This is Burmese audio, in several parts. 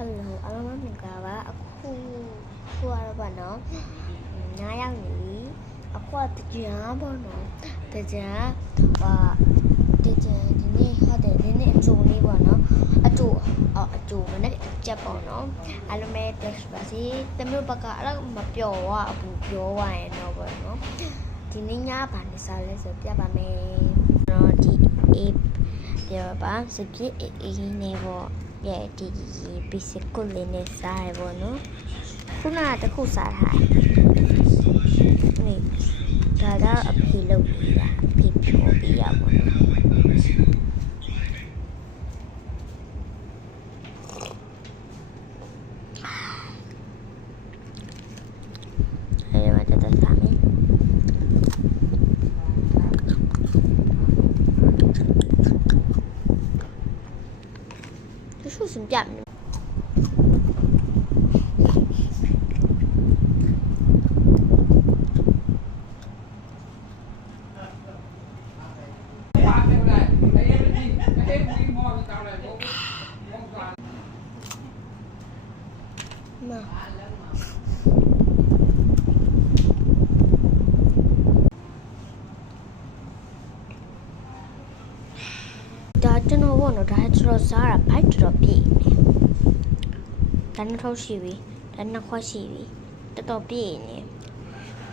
Hello အားလုံးမင်္ဂလာပါအခုကတော့ဗောနော်9ရောက်နေပြီအခုကတကြံပေါ့နော်တကြံဒီနေ့ဟုတ်တယ်ဒီနေ့အကျိုးလေးပေါ့နော်အကျိုးမနေ့အချက်ပေါ့နော်အားလုံးပဲ test ပါစီတမျိုးဘက်ကအဲ့လိုမပြောဘူးပြောရရင်တော့ဗောနော်ဒီနေ့ညဘာနေစားလဲဆိုပြပါမယ်နော်ဒီ app ပြောပါစပြည့်အေးနေပေါ့ရဲ့ဒီ basic ကိုလေးနဲ့စားရပါတော့ခုနကတခုစားထားဒါတော့အဖေလုပ်ပြီးတာအဖေဖြောပြီးရပါတော့အဲ့ဒါတော့စားမယ်说什么变？妈。ဒါကျွန်တော်ဘောနော်ဒါကျွန်တော်စားတာဘိုက်တော်ပြည့်နေဒါနှစ်ထောက်ရှိပြီဒါနှစ်ခွက်ရှိပြီတော်တော်ပြည့်နေ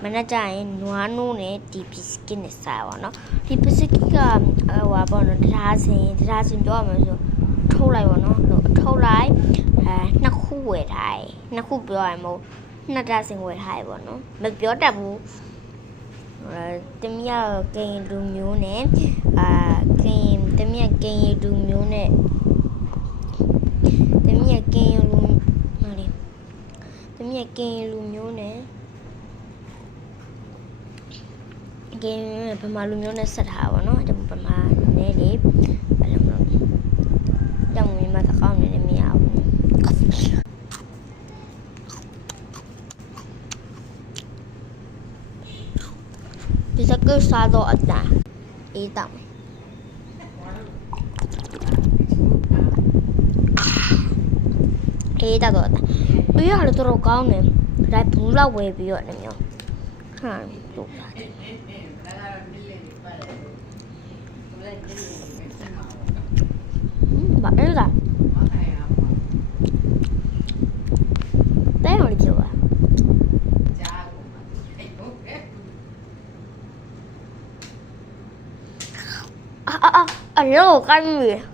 မနေ့ကျရင်နွားနိုးနဲ့ဒီဘီစကစ်နဲ့စားပါနော်ဒီဘီစကစ်ကဟိုဘောနော်တရားစင်ပြောရမယ်ဆိုထုတ်လိုက်ပါနော်ထုတ်လိုက်နှစ်ခုဝယ်ထားတယ်နှစ်ခုပြောရမို့နှစ်တရားစင်ဝယ်ထားတယ်ပေါ့နော်မပြောတတ်ဘူးတမီးကကင်လူမျိုးနဲ့တမီးကကင်လူမျိုးနဲ့တမီးကကင်လူတမီးကကင်လူမျိုးနဲ့ကင်ဗမာလူမျိုးနဲ့ဆက်ထားပါတော့အဲ့ဒါဗမာနဲ့လေအဲ့လိုမျိုးတောင်းဝင်မှာတစ်ခေါက်နေနေမရဘူးဒီစကစားတော့အတားအေးတောင်းအေးတော့ပြီးရတော့ကောင်းတယ်ဒါဘူးလောက်ဝယ်ပြီးတော့နေမျိုးဟာလို့ဘာလဲလားတဲ့ဟိုလေးပြောပါအဲ့လိုကိုင်းပြီ